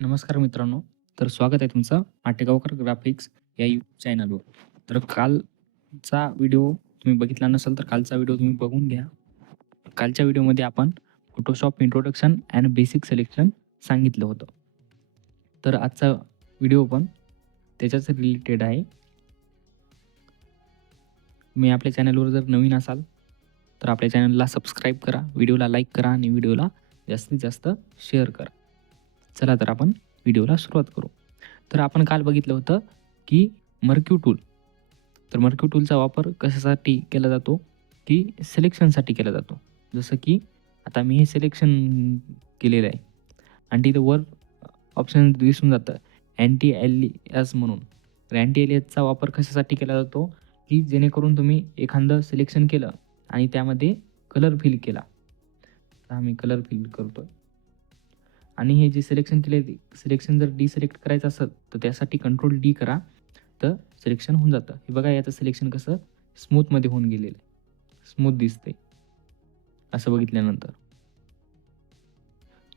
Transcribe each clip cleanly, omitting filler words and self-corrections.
नमस्कार मित्रांनो. तर स्वागत आहे तुमचं आटेगावकर ग्राफिक्स या यूट्यूब चॅनलवर. तर कालचा व्हिडिओ तुम्ही बघितला नसेल तर कालचा व्हिडिओ तुम्ही बघून घ्या. कालच्या व्हिडिओमध्ये आपण Photoshop introduction and basic selection सांगितलं होतं. तर आजचा व्हिडिओ पण त्याच्याच रिलेटेड आहे. तुम्ही आपल्या चॅनलवर जर नवीन असाल तर आपल्या चॅनलला सबस्क्राईब करा, व्हिडिओला लाईक करा आणि व्हिडिओला जास्तीत जास्त शेअर करा. चला तर आपण व्हिडिओला सुरुवात करू. तर आपण काल बघितलं होतं की मर्क्यू टूल. तर मर्क्यू टूलचा वापर कशासाठी केला जातो, की सिलेक्शनसाठी केला जातो. जसं की आता मी हे सिलेक्शन केलेलं आहे आणि तिथं वर ऑप्शन दिसून जातं अँटी एलियास म्हणून. तर अँटी एलियासचा वापर कशासाठी केला जातो, की जेणेकरून तुम्ही एखादं सिलेक्शन केलं आणि त्यामध्ये कलर फिल केला. तर आम्ही कलर फिल करतोय आणि हे जे सिलेक्शन केले सिलेक्शन जर डिसिलेक्ट करायचं असेल तर त्यासाठी कंट्रोल डी करा, तर सिलेक्शन होऊन जातं. हे बघा याचं सिलेक्शन कसं स्मूथमध्ये होऊन गेलेलं आहे, स्मूथ दिसते असं बघितल्यानंतर.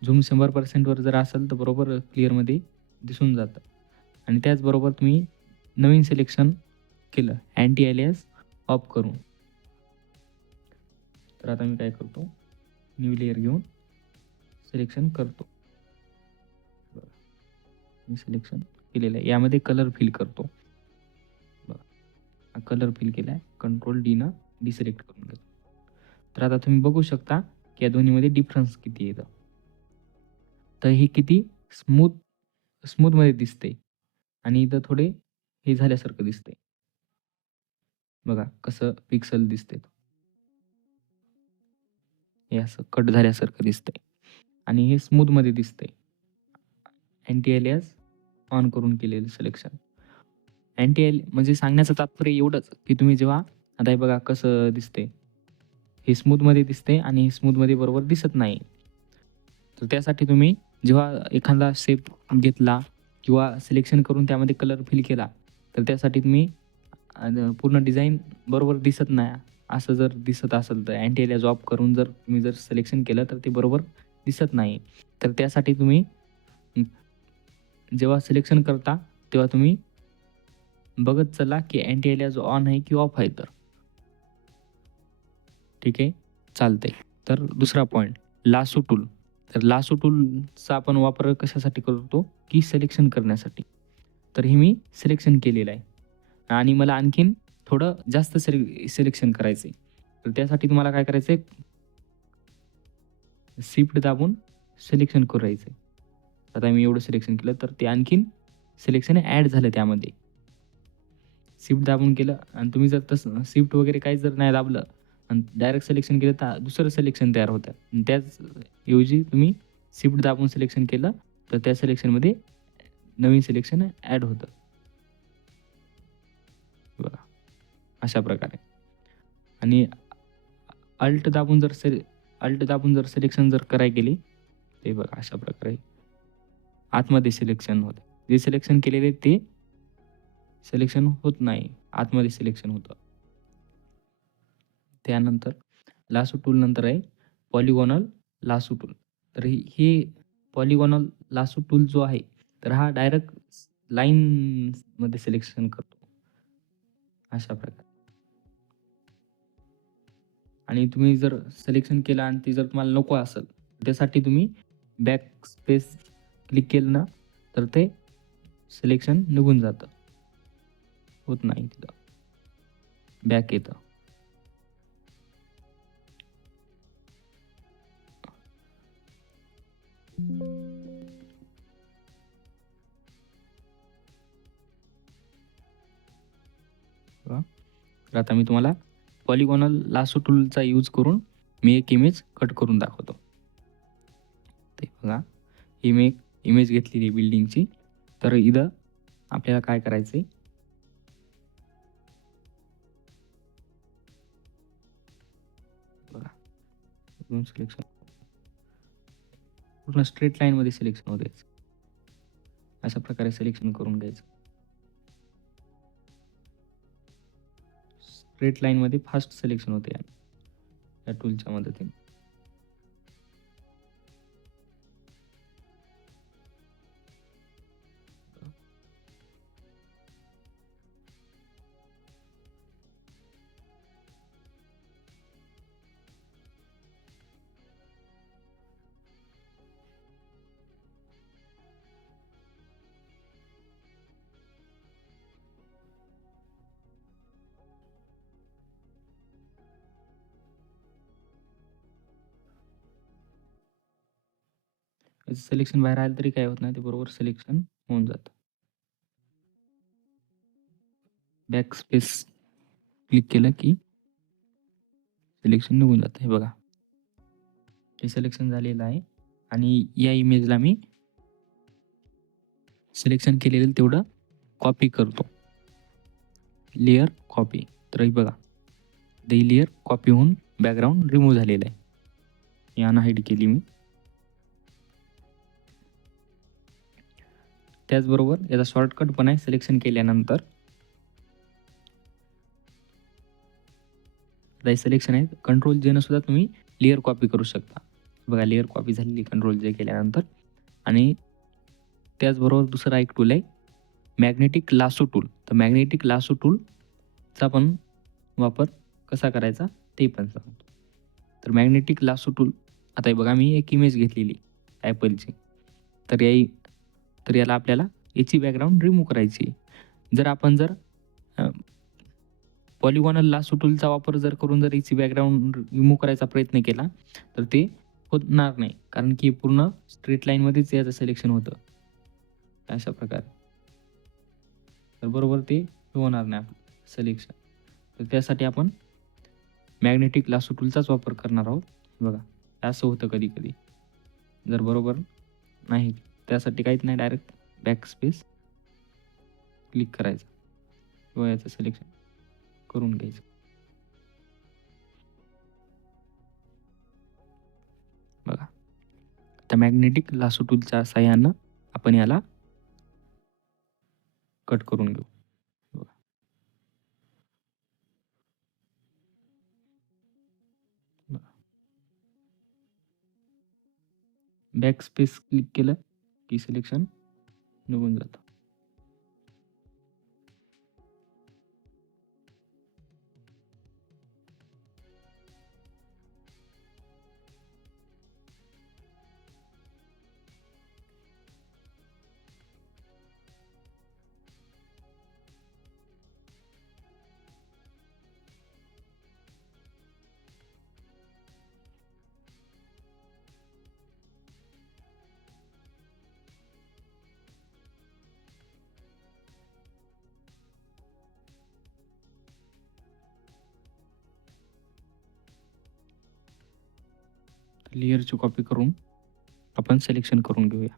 झूम 100% वर जर असेल तर बरोबर क्लिअरमध्ये दिसून जातं. आणि त्याचबरोबर तुम्ही नवीन सिलेक्शन केलं अँटी एलियास ऑफ करून. तर आता मी काय करतो, न्यू लेअर घेऊन सिलेक्शन करतो. बघा मी सिलेक्शन केलेलं आहे, यामध्ये कलर फिल करतो. बघा कलर फिल केला आहे, कंट्रोल डीनं डिसिलेक्ट करून घेतो. तर आता तुम्ही बघू शकता की या दोन्हीमध्ये डिफरन्स किती येतं. तर हे किती स्मूथमध्ये दिसते आणि इथं थोडे हे झाल्यासारखं दिसते. बघा कसं पिक्सल दिसते, हे असं कट झाल्यासारखं दिसतंय आणि हे स्मूथमध्ये दिसतंय. अँटी एलियास ऑन करून केलेलं सिलेक्शन. म्हणजे सांगण्याचं तात्पर्य एवढंच की तुम्ही जेव्हा आता हे बघा कसं दिसते, हे स्मूथमध्ये दिसते आणि स्मूथमध्ये बरोबर दिसत नाही. तर त्यासाठी तुम्ही जेव्हा एखादा शेप घेतला किंवा सिलेक्शन करून त्यामध्ये कलर फिल केला, तर त्यासाठी तुम्ही पूर्ण डिझाईन बरोबर दिसत नाही असं जर दिसत असेल तर अँटी एलियास ऑफ करून जर तुम्ही जर सिलेक्शन केलं तर ते बरोबर दिसत नाही. तर त्यासाठी तुम्ही जेव्हा सिलेक्शन करता तेव्हा तुम्ही बघत चला की अँटी एलियास ऑन आहे की ऑफ आहे तर. ठीक आहे, चालतंय. तर दुसरा पॉईंट लासो टूल. तर लासो टूलचा आपण वापर कशासाठी करतो, की सिलेक्शन करण्यासाठी. तर हे मी सिलेक्शन केलेलं आहे आणि मला आणखीन थोडं जास्त सिलेक्शन करायचं आहे. तर त्यासाठी तुम्हाला काय करायचं आहे, शिफ्ट दाबून सिलेक्शन करायचं आहे. आता मी एवढं सिलेक्शन केलं तर ते आणखीन सिलेक्शन ॲड झालं त्यामध्ये. शिफ्ट दाबून केलं आणि तुम्ही जर तसं शिफ्ट वगैरे काहीच जर नाही दाबलं आणि डायरेक्ट सिलेक्शन केलं तर दुसरं सिलेक्शन तयार होतं. आणि त्याच ऐवजी तुम्ही शिफ्ट दाबून सिलेक्शन केलं तर त्या सिलेक्शनमध्ये नवीन सिलेक्शन ॲड होतं. बघा अशा प्रकारे. आणि अल्ट दाबून जर सिलेक्शन जर करायला गेली ते बघा अशा प्रकारे आतमध्ये सिलेक्शन होतं. जे सिलेक्शन केलेले ते सिलेक्शन होत नाही, आतमध्ये सिलेक्शन होतं. त्यानंतर लासो टूल नंतर आहे पॉलिगॉनल लासो टूल. तर हे पॉलिगॉनल लासो टूल जो आहे तर हा डायरेक्ट लाईनमध्ये सिलेक्शन करतो अशा प्रकारे. आणि तुम्ही जर सिलेक्शन केलं आणि ती जर तुम्हाला नको असेल त्यासाठी तुम्ही बॅक स्पेस क्लिक केलं ना तर ते सिलेक्शन निघून जातं, होत नाही तिथं, बॅक येतं. तर आता मी तुम्हाला पॉलिगॉनल लासो टूलचा यूज करून मी एक इमेज कट करून दाखवतो. ते बघा ही मी एक इमेज घेतलेली आहे बिल्डिंगची. तर इथं आपल्याला काय करायचं आहे, बघा सिलेक्शन पूर्ण स्ट्रेट लाईनमध्ये सिलेक्शन होऊ द्यायचं. अशा प्रकारे सिलेक्शन करून घ्यायचं. स्ट्रेट लाईनमध्ये फास्ट सिलेक्शन होते या टूलच्या मदतीने. याचं सिलेक्शन बाहेर आलं तरी काय होत नाही, ते बरोबर सिलेक्शन होऊन जातं. बॅक स्पेस क्लिक केलं की सिलेक्शन निघून जातं. हे बघा, हे सिलेक्शन झालेलं आहे आणि या इमेजला मी सिलेक्शन केलेलं तेवढं कॉपी करतो. Layer copy. तर हे बघा, ही लेयर कॉपी होऊन बॅकग्राऊंड रिमूव्ह झालेलं आहे. ही अनहाईड केली मी. त्याचबरोबर याचा शॉर्टकट पण आहे सिलेक्शन केल्यानंतर. आता सिलेक्शन आहे, कंट्रोल जे न सुद्धा तुम्ही लेयर कॉपी करू शकता. बघा, लेयर कॉपी झालेली कंट्रोल जे केल्यानंतर. आणि त्याचबरोबर दुसरा एक टूल आहे मॅग्नेटिक लासो टूल. तर मॅग्नेटिक लासो टूलचा पण वापर कसा करायचा ते पण सांगतो. तर मॅग्नेटिक लासो टूल, आता हे बघा, मी एक इमेज घेतलेली ॲपलची. तर याला आपल्याला याची बॅकग्राऊंड रिमूव्ह करायची. जर आपण पॉलिगॉनल लासो टूलचा वापर करून जर याची बॅकग्राऊंड रिमूव्ह करायचा प्रयत्न केला तर ते होणार नाही, कारण की पूर्ण स्ट्रेट लाईनमध्येच याचं सिलेक्शन होतं अशा प्रकारे. तर बरोबर ते होणार नाही आपलं सिलेक्शन. तर त्यासाठी आपण मॅग्नेटिक लासो टूलचाच वापर करणार आहोत. बघा, असं होतं कधी कधी जर बरोबर नाही. त्यासाठी काहीच नाही, डायरेक्ट बॅक स्पेस क्लिक करायचं किंवा याचं सिलेक्शन करून घ्यायचं. बघा, आता मॅग्नेटिक लासो टूलच्या साहाय्यानं आपण याला कट करून घेऊ. बॅक स्पेस क्लिक केलं की सिलेक्शन निघून जातं. लेयरची कॉपी करून आपण सिलेक्शन करून घेऊया.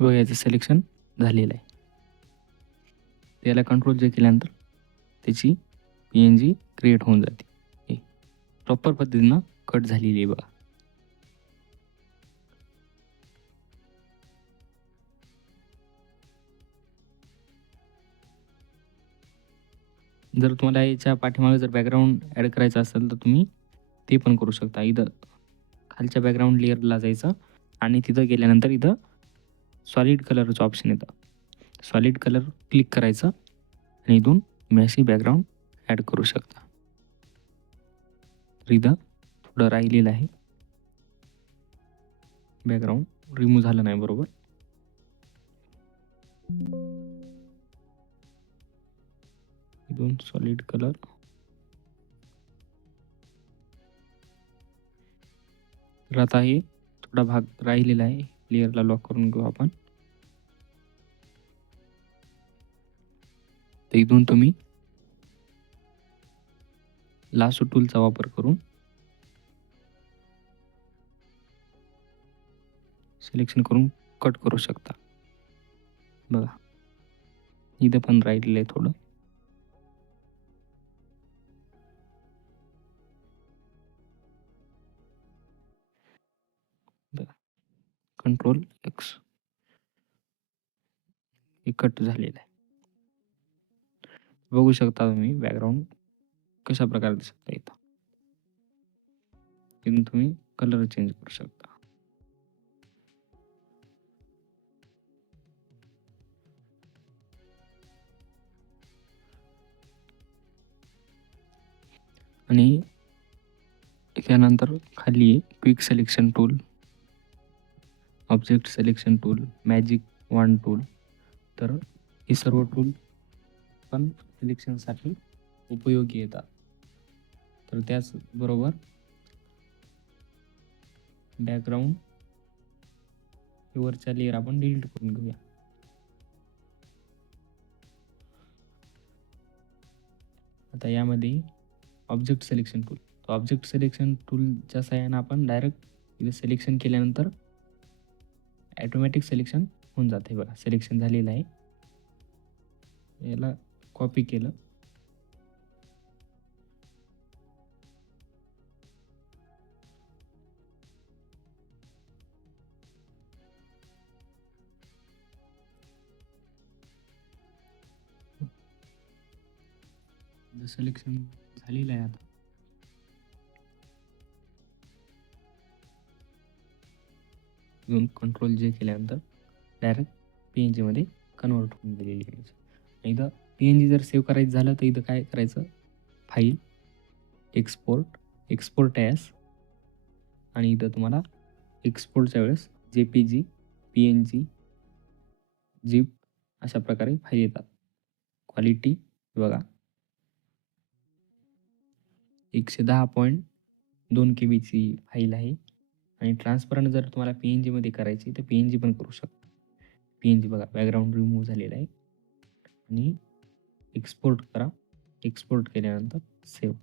व याचं सिलेक्शन झालेलं आहे. त्याला कंट्रोल जे केल्यानंतर त्याची PNG क्रिएट होऊन जाते. हे प्रॉपर पद्धतीनं कट झालेली आहे बघा. जर तुम्हाला याच्या पाठीमागे जर बॅकग्राऊंड ॲड करायचं असेल तर तुम्ही ते पण करू शकता. इथं खालच्या बॅकग्राऊंड लेअरला जायचं आणि तिथं गेल्यानंतर इथं सॉलिड कलरचं ऑप्शन येतं. सॉलिड कलर क्लिक करायचं आणि इथून तुम्ही अशी बॅकग्राऊंड ॲड करू शकता. तर इथं थोडं राहिलेलं आहे, बॅकग्राऊंड रिमूव्ह झालं नाही बरोबर. इथून सॉलिड कलर तर आता हे थोडा भाग राहिलेला आहे, लेअरला लॉक करून घेऊ आपण. तर इथून तुम्ही लासो टूलचा वापर करून सिलेक्शन करून कट करू शकता. बघा इथं पण राहिलेलं आहे थोडं. बघा कंट्रोल एक्स, हे कट झालेलं आहे. बघू शकता तुम्ही बॅकग्राऊंड कशा प्रकारे दिसत आहे. इथून तुम्ही कलर चेंज करू शकता. आणि त्यानंतर खाली quick selection tool, object selection tool, magic wand tool. तर हे सर्व टूल पण सिलेक्शनसाठी उपयोगी येतात. तर त्याचबरोबर बॅकग्राऊंड वरच्या लेअर आपण डिलीट करून घेऊया. आता यामध्ये ऑब्जेक्ट सिलेक्शन टूल, तो ऑब्जेक्ट सिलेक्शन टूलच्या सहाय्याने आपण डायरेक्ट इथे सिलेक्शन केल्यानंतर ॲटोमॅटिक सिलेक्शन होऊन जाते. बघा सिलेक्शन झालेलं आहे. याला कॉपी केलं, सिलेक्शन झालेलं आहे. आता घेऊन कंट्रोल जे केल्यानंतर डायरेक्ट PNG मध्ये कन्वर्ट होऊन गेलेली इमेज. एकदा PNG जर सेव्ह करायचं झालं तर इथं काय करायचं, फाईल, एक्सपोर्ट ॲज, आणि इथं तुम्हाला एक्सपोर्टच्या वेळेस JPG, PNG, झिप अशा प्रकारे फाईल येतात. क्वालिटी बघा 110.2 KB फाईल आहे. आणि ट्रान्सपरंट जर तुम्हाला PNG मध्ये करायची तर PNG पण करू शकता. PNG बघा बॅकग्राऊंड रिमूव्ह झालेला आहे. आणि एक्सपोर्ट करा. एक्सपोर्ट केल्यानंतर सेव्ह.